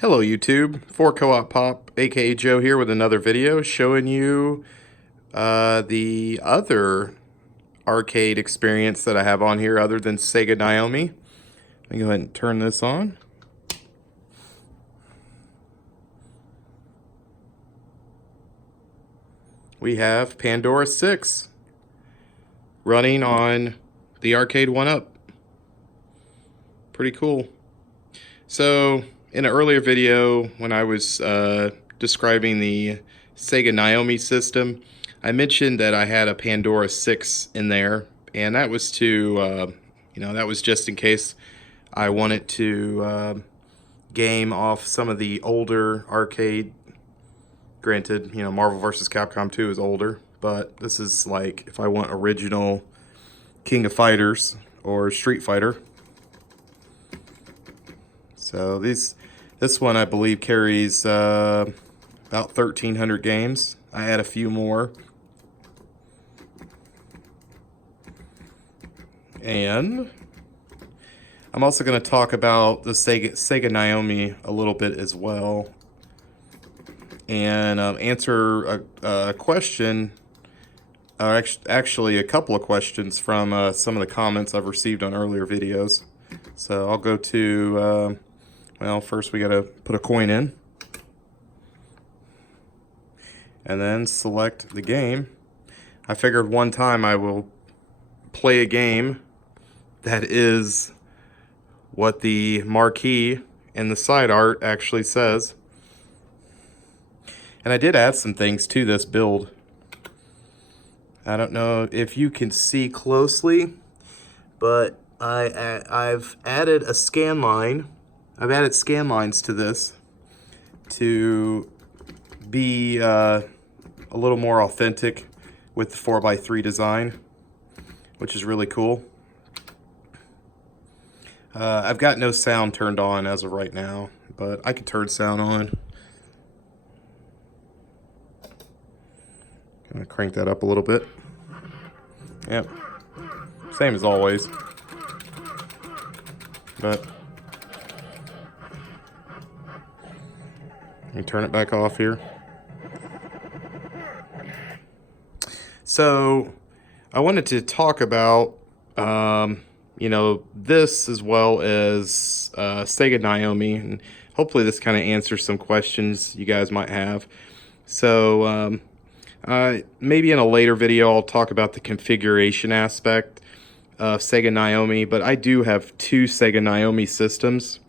Hello YouTube, for Co-op Pop, aka Joe here with another video showing you the other arcade experience that I have on here other than Sega Naomi. Let me go ahead and turn this on. We have Pandora 6 running on the Arcade1UP. Pretty cool. So, in an earlier video, when I was describing the Sega Naomi system, I mentioned that I had a Pandora 6 in there, and that was to, that was just in case I wanted to game off some of the older arcade. Granted, Marvel vs. Capcom 2 is older, but this is like if I want original King of Fighters or Street Fighter. So this one I believe carries about 1,300 games. I had a few more. And I'm also going to talk about the Sega Naomi a little bit as well. And answer a question, actually a couple of questions from some of the comments I've received on earlier videos. So I'll go to... well, first we gotta put a coin in. And then select the game. I figured one time I will play a game that is what the marquee and the side art actually says. And I did add some things to this build. I don't know if you can see closely, but I've added a scan line. I've added scan lines to this to be a little more authentic with the 4x3 design, which is really cool. I've got no sound turned on as of right now, but I can turn sound on. Gonna crank that up a little bit. Yep, same as always, but let me turn it back off here. So I wanted to talk about this as well as Sega Naomi, and hopefully this kind of answers some questions you guys might have. So maybe in a later video I'll talk about the configuration aspect of Sega Naomi, but I do have two Sega Naomi systems,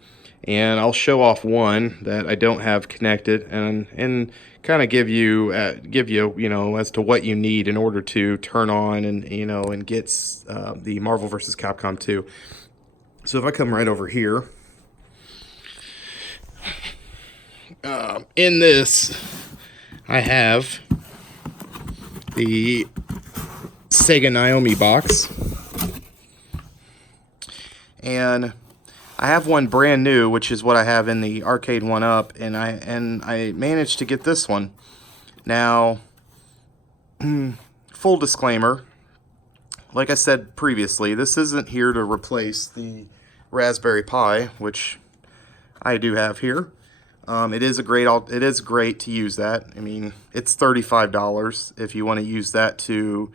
and I'll show off one that I don't have connected and kind of give you as to what you need in order to turn on and get the Marvel vs. Capcom 2. So if I come right over here, in this I have the Sega Naomi box, and I have one brand new, which is what I have in the Arcade1UP, and I managed to get this one. Now, full disclaimer, like I said previously, this isn't here to replace the Raspberry Pi, which I do have here. It is great to use that. I mean, it's $35 if you want to use that to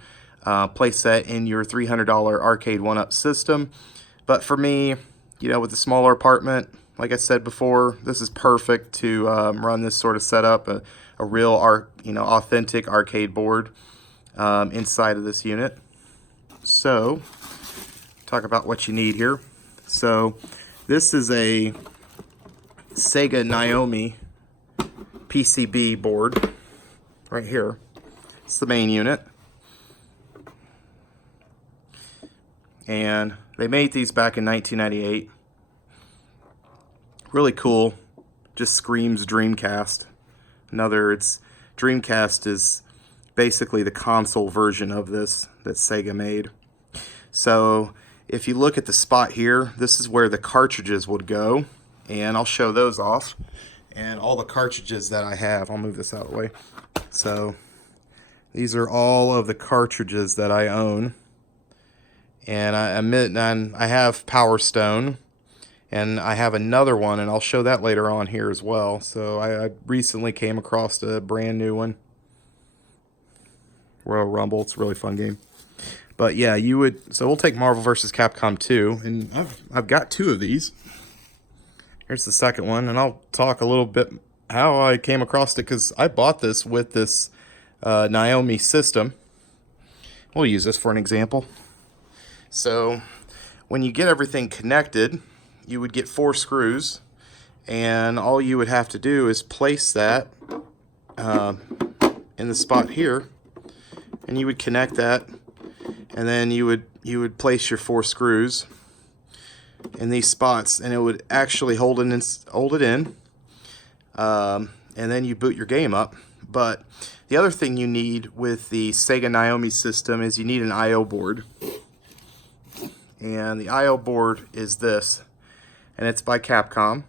place that in your $300 Arcade1UP system. But for me, with a smaller apartment, like I said before, this is perfect to run this sort of setup, a real authentic arcade board inside of this unit. So, talk about what you need here. So, this is a Sega Naomi PCB board right here. It's the main unit. And they made these back in 1998. Really cool. Just screams Dreamcast. Dreamcast is basically the console version of this that Sega made. So if you look at the spot here, this is where the cartridges would go. And I'll show those off. And all the cartridges that I have, I'll move this out of the way. So these are all of the cartridges that I own. And I have Power Stone, And I have another one, and I'll show that later on here as well. So I recently came across a brand new one, Royal Rumble. It's a really fun game. But yeah, you would. So we'll take Marvel vs. Capcom 2, and I've got 2 of these. Here's the second one, and I'll talk a little bit how I came across it, because I bought this with this Naomi system. We'll use this for an example. So when you get everything connected, you would get 4 screws, and all you would have to do is place that in the spot here, and you would connect that, and then you would place your 4 screws in these spots, and it would actually hold it in, and then you boot your game up. But the other thing you need with the Sega Naomi system is you need an I/O board, and the I/O board is this, and it's by Capcom.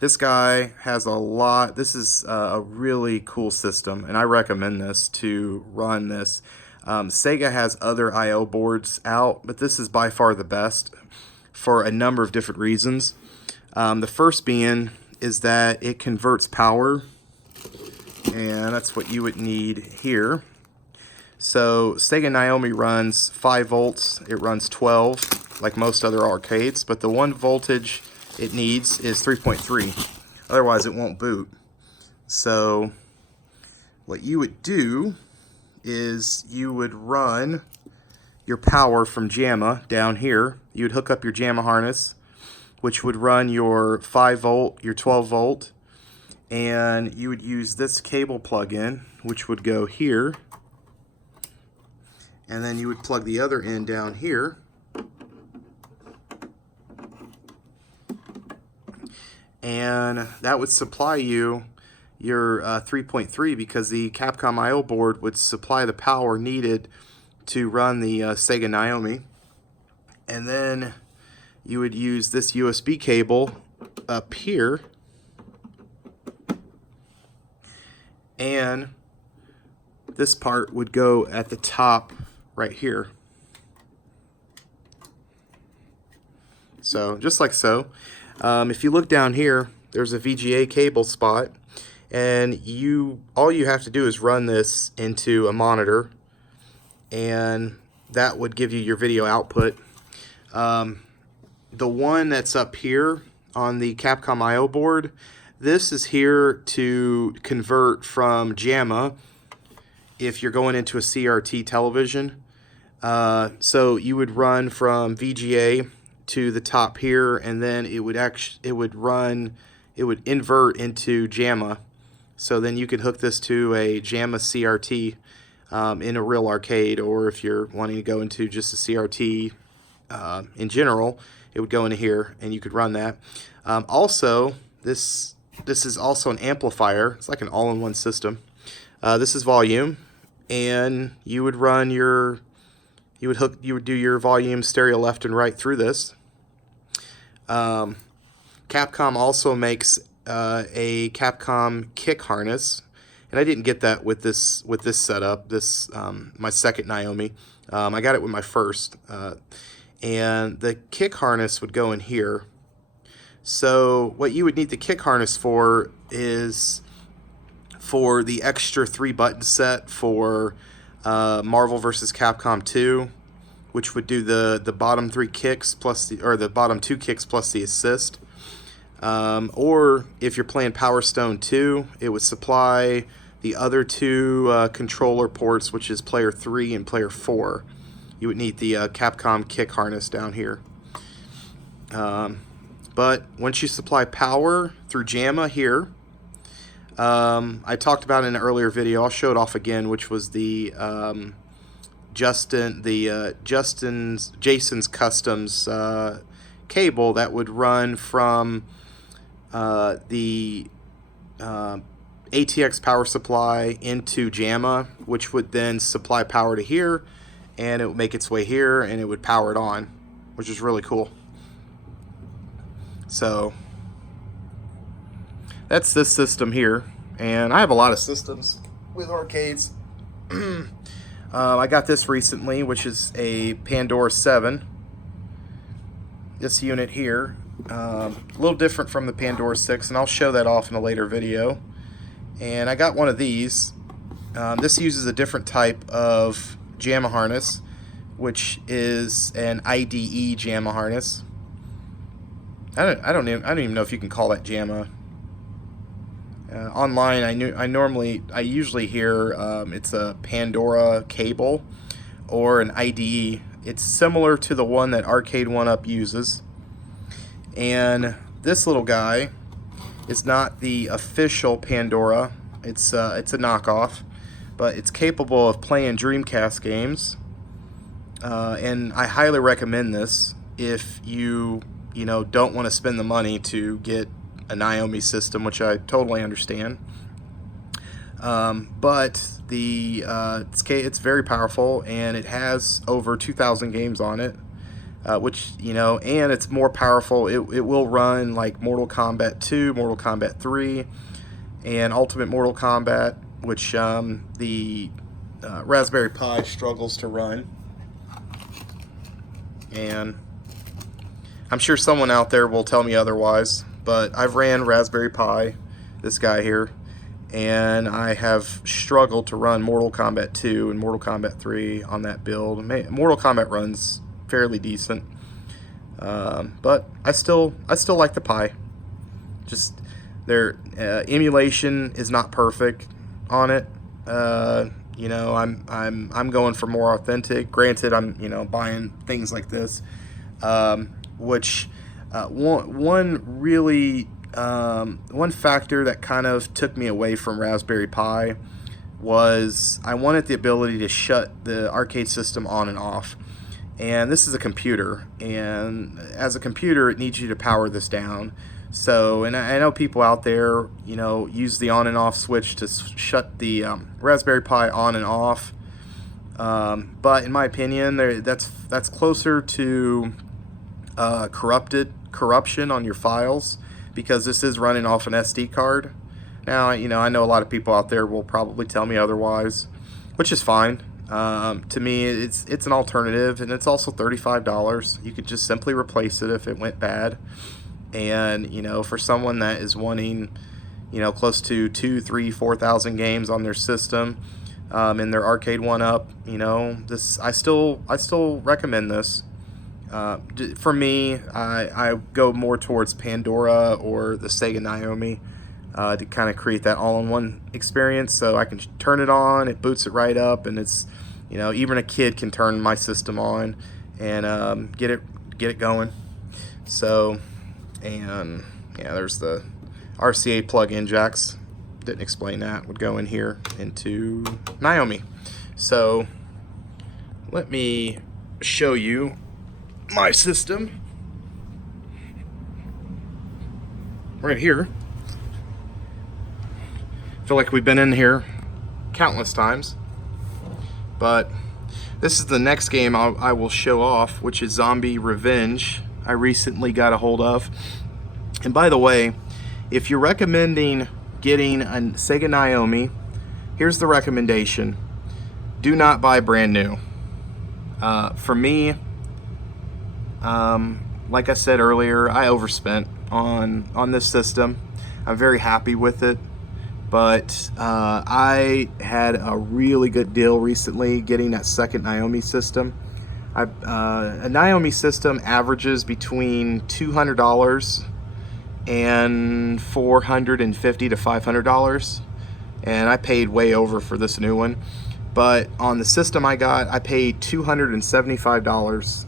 This guy has a lot. This is a really cool system, and I recommend this to run this. Sega has other I/O boards out, but this is by far the best for a number of different reasons. The first being is that it converts power, and that's what you would need here. So Sega Naomi runs 5 volts. It runs 12 like most other arcades, but the one voltage it needs is 3.3. Otherwise it won't boot. So what you would do is you would run your power from JAMA down here. You would hook up your JAMA harness, which would run your 5 volt, your 12 volt, and you would use this cable plug-in, which would go here, and then you would plug the other end down here, and that would supply you your 3.3, because the Capcom I/O board would supply the power needed to run the Sega Naomi. And then you would use this USB cable up here, and this part would go at the top right here. So just like so. If you look down here, there's a VGA cable spot, and all you have to do is run this into a monitor, and that would give you your video output. The one that's up here on the Capcom I/O board, this is here to convert from JAMA if you're going into a CRT television. So you would run from VGA to the top here, and then it would invert into JAMA. So then you could hook this to a JAMA CRT in a real arcade, or if you're wanting to go into just a CRT in general, it would go into here and you could run that. Also, this is also an amplifier. It's like an all-in-one system. This is volume, and you would run you would do your volume stereo left and right through this. Capcom also makes a Capcom kick harness, and I didn't get that with this setup. This my second Naomi. I got it with my first, and the kick harness would go in here. So what you would need the kick harness for is for the extra 3-button set for Marvel vs. Capcom 2, which would do the bottom 3 kicks plus the bottom 2 kicks plus the assist. Or if you're playing Power Stone 2, it would supply the other 2 controller ports, which is player 3 and player 4. You would need the Capcom kick harness down here. But once you supply power through JAMA here, I talked about in an earlier video, I'll show it off again, which was the Jason's Customs cable that would run from the ATX power supply into JAMA, which would then supply power to here, and it would make its way here, and it would power it on, which is really cool. So that's this system here, and I have a lot of systems with arcades. I got this recently, which is a Pandora 7. this unit here. A little different from the Pandora 6, and I'll show that off in a later video. And I got one of these. This uses a different type of JAMA harness, which is an IDE JAMA harness. I don't even know if you can call that JAMA. Online, I usually hear it's a Pandora cable or an IDE. It's similar to the one that Arcade1UP uses. And this little guy is not the official Pandora. It's a knockoff, but it's capable of playing Dreamcast games. And I highly recommend this if you don't want to spend the money to get a Naomi system, which I totally understand. But it's very powerful, and it has over 2,000 games on it, which, and it's more powerful. It will run like Mortal Kombat 2, Mortal Kombat 3, and Ultimate Mortal Kombat, which the Raspberry Pi struggles to run. And I'm sure someone out there will tell me otherwise, but I've ran Raspberry Pi, this guy here, and I have struggled to run Mortal Kombat 2 and Mortal Kombat 3 on that build. Mortal Kombat runs fairly decent, but I still like the Pi. Just their emulation is not perfect on it. I'm going for more authentic. Granted, I'm buying things like this, which one factor that kind of took me away from Raspberry Pi was I wanted the ability to shut the arcade system on and off. And this is a computer, and as a computer it needs you to power this down. So, and I know people out there use the on and off switch to shut the Raspberry Pi on and off, but in my opinion that's closer to corruption on your files, because this is running off an SD card. Now, I know a lot of people out there will probably tell me otherwise, which is fine. To me, it's an alternative, and it's also $35. You could just simply replace it if it went bad. And for someone that is wanting close to 2,000, 3,000, 4,000 games on their system, in their Arcade1UP, this I still recommend this. For me, I go more towards Pandora or the Sega Naomi to kind of create that all-in-one experience. So I can turn it on, it boots it right up, and it's even a kid can turn my system on and get it going. So, and yeah, there's the RCA plug-in jacks. Didn't explain that. Would go in here into Naomi. So let me show you my system right here. Feel like we've been in here countless times, but this is the next game I will show off, which is Zombie Revenge. I recently got a hold of. And by the way, if you're recommending getting a Sega Naomi, here's the recommendation: do not buy brand new. For me, like I said earlier, I overspent on this system. I'm very happy with it, but I had a really good deal recently getting that second Naomi system. A Naomi system averages between $200 and $450 to $500, and I paid way over for this new one. But on the system I got, I paid $275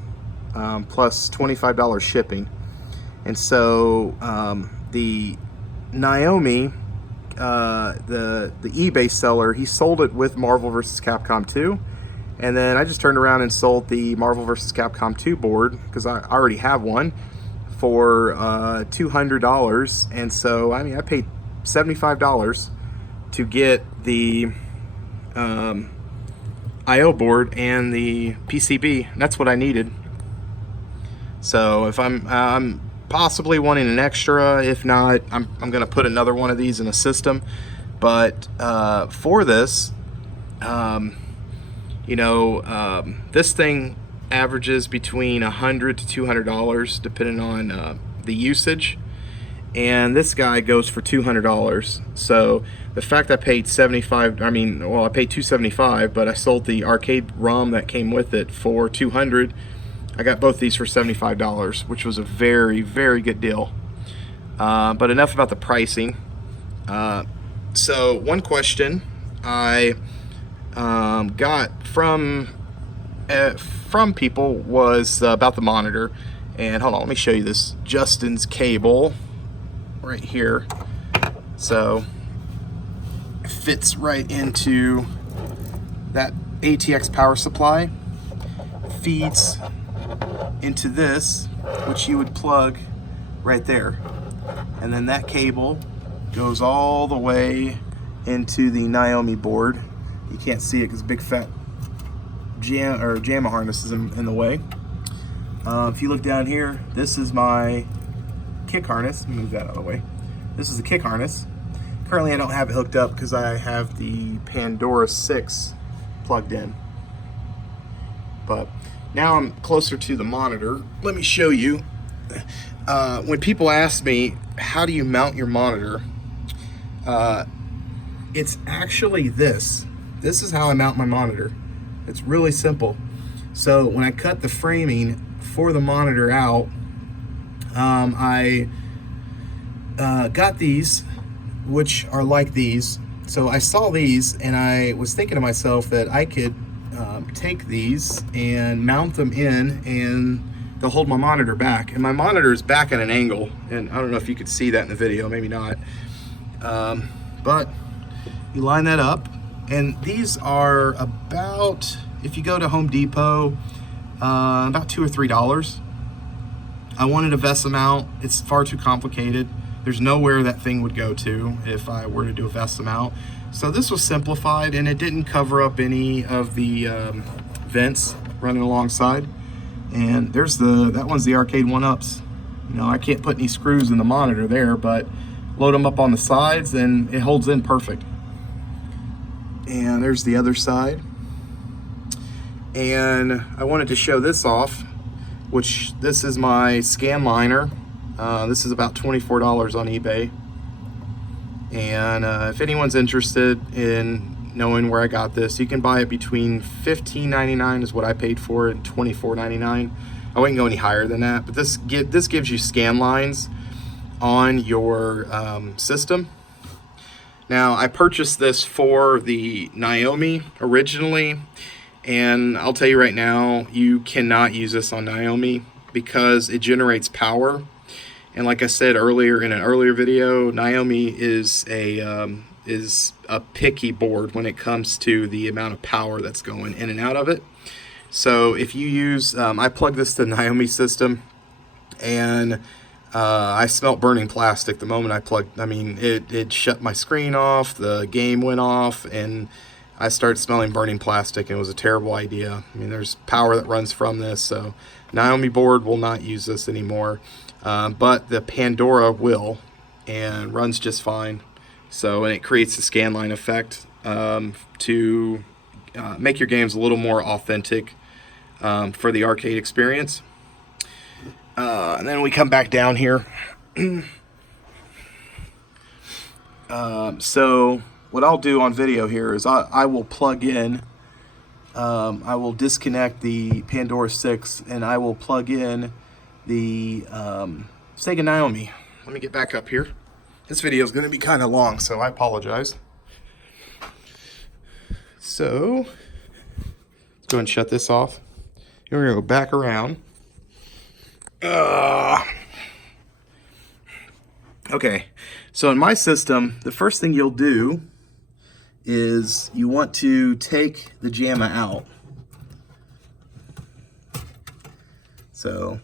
plus $25 shipping. And so the Naomi, the eBay seller, he sold it with Marvel vs. Capcom 2. And then I just turned around and sold the Marvel vs. Capcom 2 board, because I already have one, for $200. And so, I mean, I paid $75 to get the I/O board and the PCB. And that's what I needed. So if I'm possibly wanting an extra, if not, I'm going to put another one of these in a system. But for this, this thing averages between $100 to $200 depending on the usage, and this guy goes for $200. So the fact I paid $75, I paid $275, but I sold the arcade ROM that came with it for $200. I got both these for $75, which was a very, very good deal. But enough about the pricing. So one question I got from people was about the monitor. And hold on, let me show you this Justin's cable right here. So it fits right into that ATX power supply, feeds into this, which you would plug right there, and then that cable goes all the way into the Naomi board. You can't see it because big fat JAMA harness is in the way. If you look down here, this is my kick harness. Let me move that out of the way. This is the kick harness. Currently I don't have it hooked up because I have the Pandora 6 plugged in. But now I'm closer to the monitor. Let me show you. When people ask me, how do you mount your monitor? It's actually this. This is how I mount my monitor. It's really simple. So when I cut the framing for the monitor out, I got these, which are like these. So I saw these and I was thinking to myself that I could take these and mount them in, and they'll hold my monitor back. And my monitor is back at an angle, and I don't know if you could see that in the video, maybe not. But you line that up, and these are about, if you go to Home Depot, about $2 or $3. I wanted a VESA mount. It's far too complicated. There's nowhere that thing would go to if I were to do a VESA mount. So this was simplified, and it didn't cover up any of the vents running alongside. And there's that one's the Arcade1UPs. You know, I can't put any screws in the monitor there, but load them up on the sides and it holds in perfect. And there's the other side. And I wanted to show this off, which this is my scan liner. This is about $24 on eBay. And if anyone's interested in knowing where I got this, you can buy it between $15.99 is what I paid for it, and $24.99. I wouldn't go any higher than that, but this gives you scan lines on your system. Now, I purchased this for the Naomi originally, and I'll tell you right now, you cannot use this on Naomi because it generates power. And like I said earlier in an earlier video, Naomi is a picky board when it comes to the amount of power that's going in and out of it. So if you use, I plugged this to the Naomi system, and I smelt burning plastic the moment I plugged. I mean, it shut my screen off, the game went off, and I started smelling burning plastic, and it was a terrible idea. I mean, there's power that runs from this, so Naomi board will not use this anymore. But the Pandora will, and runs just fine. So, and it creates a scan line effect to make your games a little more authentic for the arcade experience. And then we come back down here. So what I'll do on video here is I will plug in, I will disconnect the Pandora 6, and I will plug in the Sega Naomi. Let me get back up here. This video is going to be kind of long, so I apologize. So let's go ahead and shut this off. We're going to go back around. Okay, so in my system, the first thing you'll do is you want to take the JAMA out. So,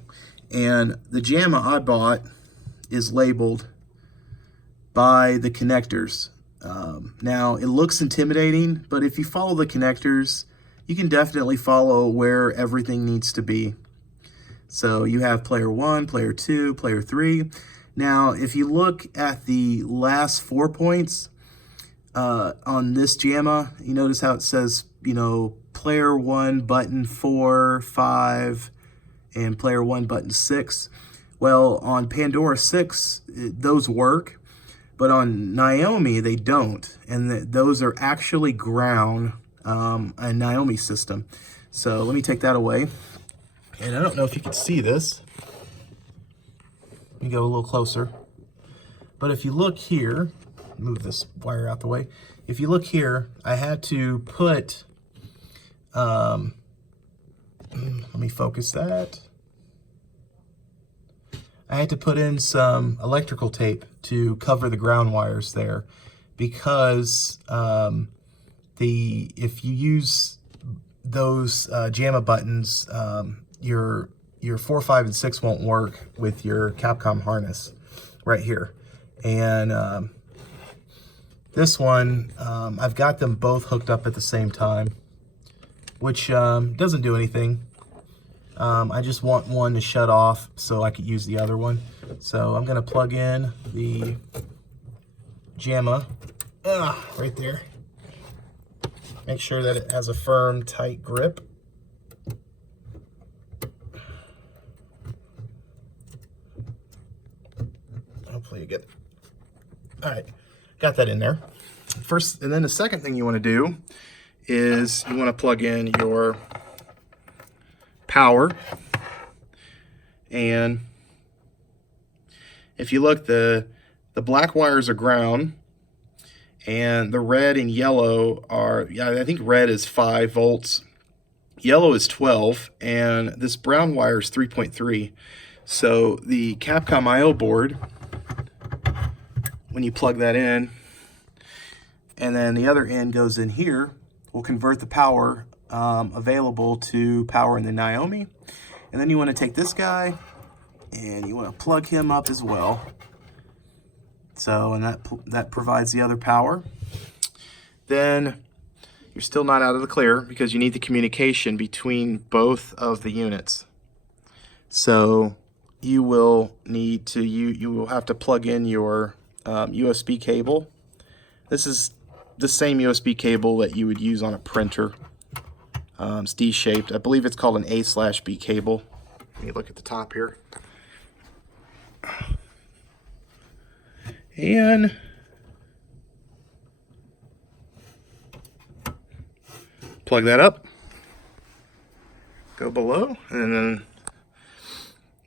and the JAMA I bought is labeled by the connectors. Now, it looks intimidating, but if you follow the connectors, you can definitely follow where everything needs to be. So you have player 1, player 2, player 3. Now, if you look at the last 4 points on this JAMA, you notice how it says you know, player 1 button 4, 5, and player 1 button 6. Well, on Pandora 6, those work, but on Naomi, they don't. And those are actually ground, a Naomi system. So let me take that away. And I don't know if you can see this. Let me go a little closer. But if you look here, move this wire out the way. If you look here, I had to put, let me focus that. I had to put in some electrical tape to cover the ground wires there, because if you use those JAMA buttons, your 4, 5, and 6 won't work with your Capcom harness right here. And this one, I've got them both hooked up at the same time, which doesn't do anything. I just want one to shut off so I could use the other one. So I'm gonna plug in the JAMA right there. Make sure that it has a firm, tight grip. Hopefully you get it. All right, got that in there. First, and then the second thing you want to do is you want to plug in your power. And if you look, the black wires are ground, and the red and yellow are, I think red is 5 volts, yellow is 12, and this brown wire is 3.3. So the Capcom I/O board, when you plug that in, and then the other end goes in here, will convert the power available to power in the Naomi. And then you want to take this guy and you want to plug him up as well. So, and that provides the other power. Then you're still not out of the clear, because you need the communication between both of the units. So you will need to, you will have to plug in your USB cable. This is the same USB cable that you would use on a printer. It's D-shaped. I believe it's called an A/B cable. Let me look at the top here. And plug that up. Go below, and then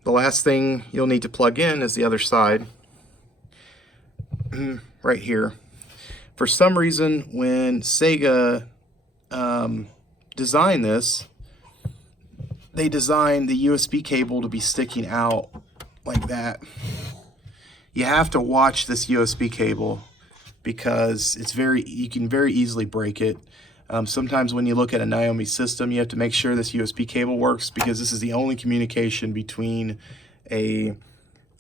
the last thing you'll need to plug in is the other side. Right here. For some reason, when Sega designed this, they designed the USB cable to be sticking out like that. You have to watch this USB cable, because you can very easily break it. Sometimes when you look at a Naomi system, you have to make sure this USB cable works, because this is the only communication between a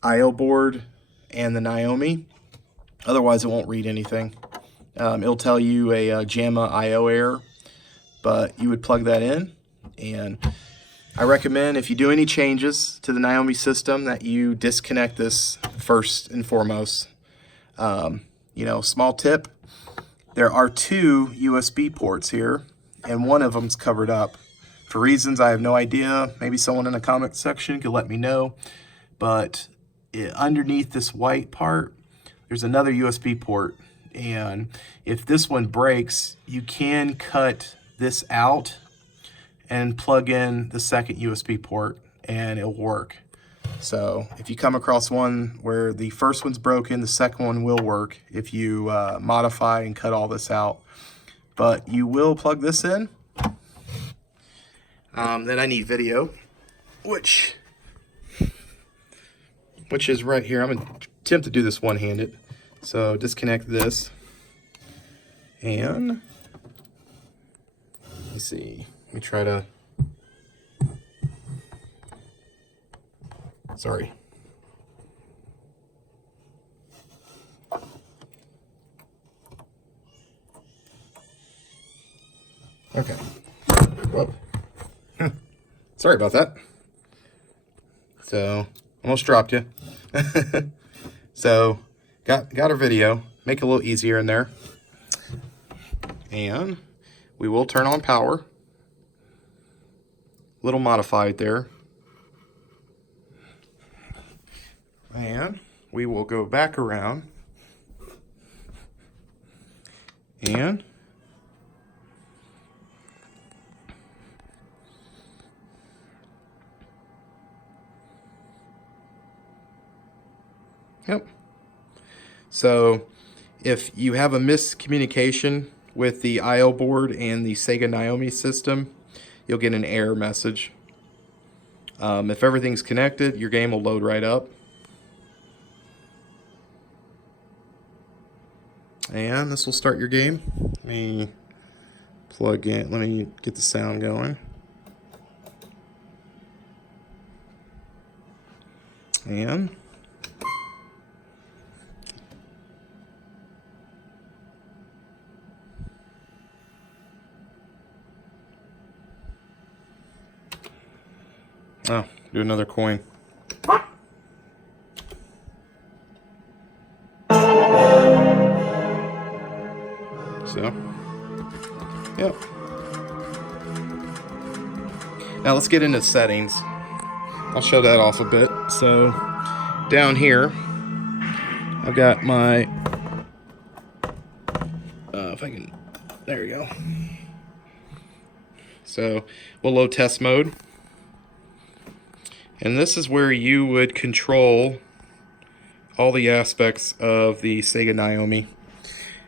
I/O board and the Naomi. Otherwise, it won't read anything. It'll tell you a JAMA I/O error, but you would plug that in. And I recommend, if you do any changes to the Naomi system, that you disconnect this first and foremost. You know, small tip, there are 2 USB ports here, and one of them's covered up. For reasons I have no idea, maybe someone in the comment section could let me know, but underneath this white part, there's another USB port. And if this one breaks, you can cut this out and plug in the second USB port, and it'll work. So if you come across one where the first one's broken, the second one will work if you modify and cut all this out. But you will plug this in. Then I need video, which is right here. I'm going to attempt to do this one-handed. So disconnect this, and let me see. Let me try to. Sorry. Okay. Whoa. Sorry about that. So almost dropped you. So got our video. Make it a little easier in there. And we will turn on power. Little modified there. And we will go back around and yep. So if you have a miscommunication with the I/O board and the Sega Naomi system, you'll get an error message. If everything's connected, your game will load right up. And this will start your game. Let me plug in, let me get the sound going. And oh, do another coin. So, yep. Now let's get into settings. I'll show that off a bit. So, down here, I've got my, if I can, there we go. So, we'll load test mode. And this is where you would control all the aspects of the Sega Naomi.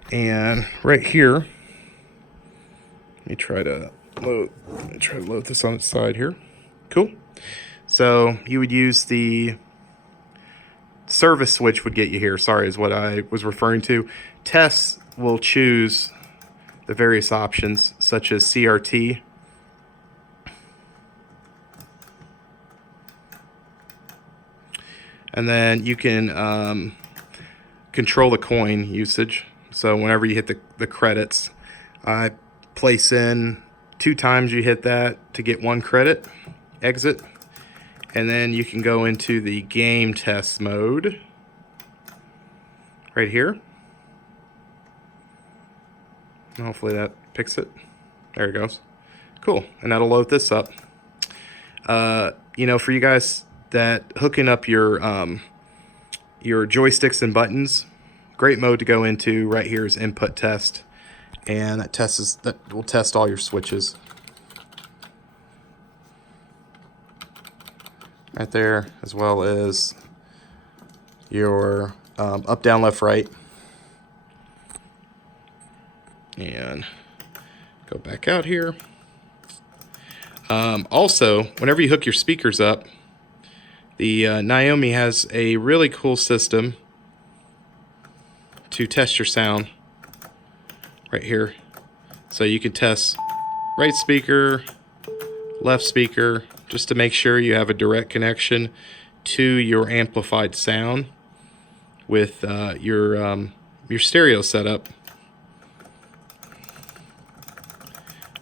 And right here, let me try to load this on its side here. Cool. So you would use the service switch would get you here. Sorry, is what I was referring to. Tests will choose the various options such as CRT. And then you can control the coin usage. So whenever you hit the credits, I place in 2 times you hit that to get 1 credit, exit. And then you can go into the game test mode right here. Hopefully that picks it. There it goes. Cool, and that'll load this up. You know, for you guys that hooking up your joysticks and buttons, great mode to go into right here is input test, and that will test all your switches right there, as well as your up, down, left, right. And go back out here. Also, whenever you hook your speakers up, the Naomi has a really cool system to test your sound right here. So you can test right speaker, left speaker, just to make sure you have a direct connection to your amplified sound with your stereo setup.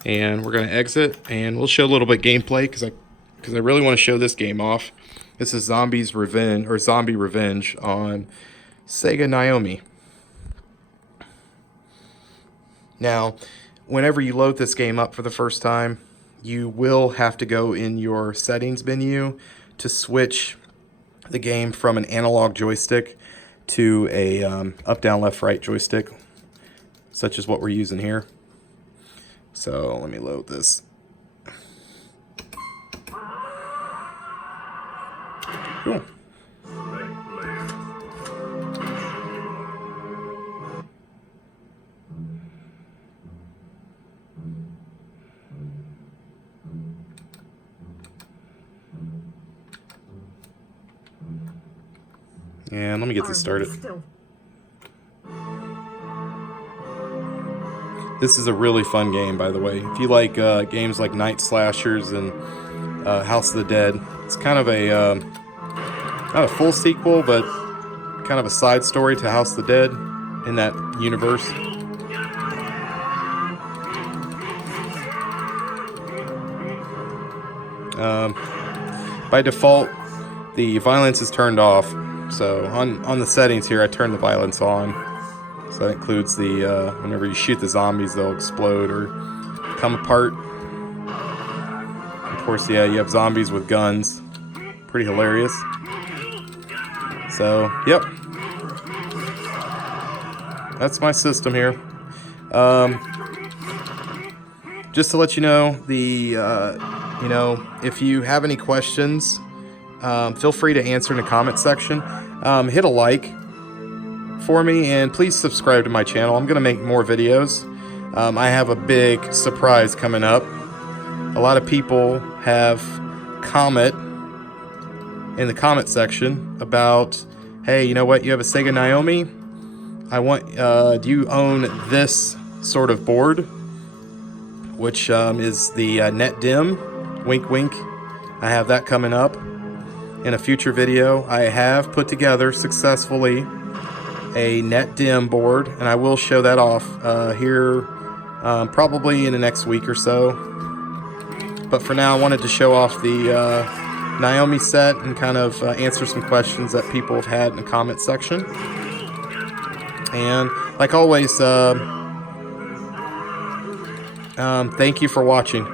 And we're going to exit, and we'll show a little bit gameplay because I really want to show this game off. This is Zombie Revenge on Sega Naomi. Now, whenever you load this game up for the first time, you will have to go in your settings menu to switch the game from an analog joystick to a up, down, left, right joystick, such as what we're using here. So let me load this. Cool. And let me get this started. This is a really fun game, by the way. If you like games like Night Slashers and House of the Dead, it's kind of a not a full sequel, but kind of a side story to House of the Dead in that universe. By default, the violence is turned off. So on the settings here, I turn the violence on. So that includes the whenever you shoot the zombies, they'll explode or come apart. Of course, yeah, you have zombies with guns. Pretty hilarious. So, yep. That's my system here. Just to let you know, if you have any questions, feel free to answer in the comment section. Hit a like for me, and please subscribe to my channel. I'm going to make more videos. I have a big surprise coming up. A lot of people have comment in the comment section about, hey, you know what, you have a Sega Naomi? Do you own this sort of board? Which is the Net Dim, wink wink. I have that coming up in a future video. I have put together successfully a Net Dim board, and I will show that off here probably in the next week or so. But for now, I wanted to show off the Naomi set and kind of answer some questions that people have had in the comment section. And like always, thank you for watching.